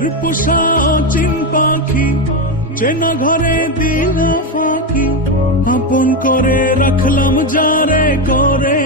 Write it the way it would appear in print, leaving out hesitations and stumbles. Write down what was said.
মনের পোষা চিন পাখি, চেনা ঘরে দিল ফাঁকি, আপন করে রাখলাম যারে করে